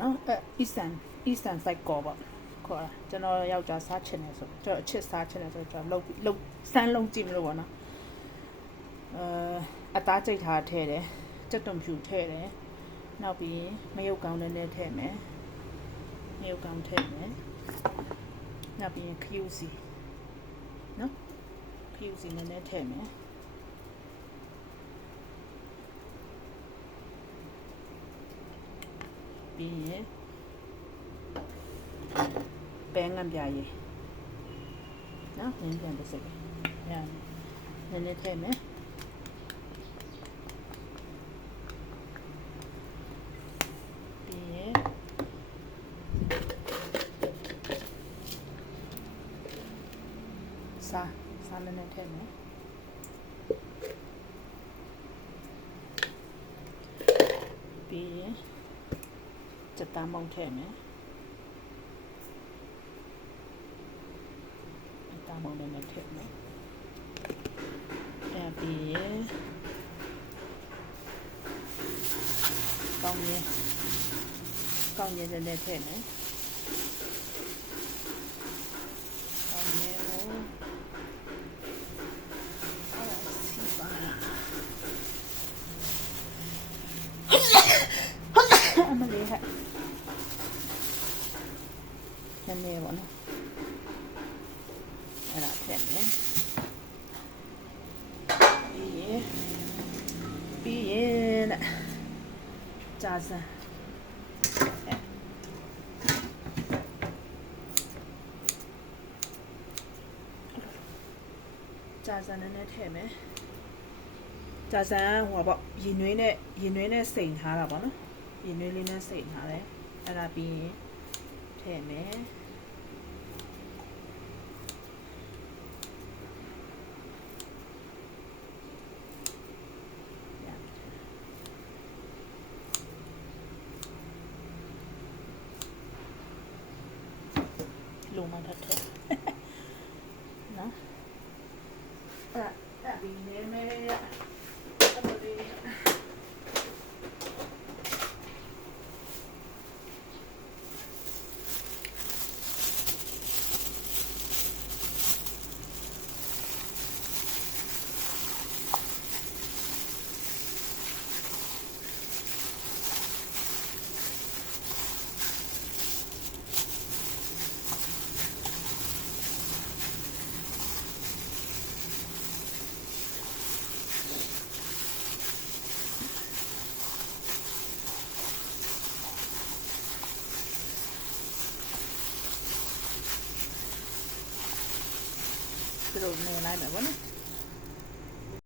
နော်Eastern side ကောပေါ့ခေါ်တာကျွန်တော်ယောက်ျားစားချင်တယ်ဆိုကျွန်တော်အချစ်စားချင်တယ်ဆိုကျွန်တော်လှုပ်စမ်းလုံးကြည့်မလို့ပေါ့နော်အသားကြိတ်ထားထည့်တယ်ကြက်သွန်ဖြူထည့်တယ်နောက်ပြီးမယုတ်ကောင်းနဲ့ထည့်မယ်မယုတ်ကောင်းထည့်မယ်နောက်ပြီးခရူစီနော်ခရူစီနဲ့ထည့်မယ်ပြီးရင်ပဲငံပြရည်နော်နင်းပြန်တစ်စက်နည်းထည့်မယ်ပြီးရင်စားနည်းထည့်မယ်ပြီးရင်ကြက်သားမုံထည့်မယ်တာမုံနဲ့ထည့်မယ်အဲ့ပြီးရင်ကောင်းရင်နဲ့ထည့်မယ်ကောင်းရင်ကိုစီပါအမလေးဟဲ့နည်းနည်းပေါ့နော်အဲ့ဒါထည့်မယ်ပြီးရင်ကြာစံနဲ့ထည့်မယ်ကြာစံဟိုပေါ့ရင်နွေးနဲ့စိန်ထားတာပေါ့နော်ရင်နွေးလေးနဲ့စိန်ထားတယ်အဲ့ဒါပြီးရင်ထည့်မယ်လုံမထက်နော်အဲ့ဒီနေမယ်အမလေးဒီလိုနေလိုက်မယ်ပေါ့နော်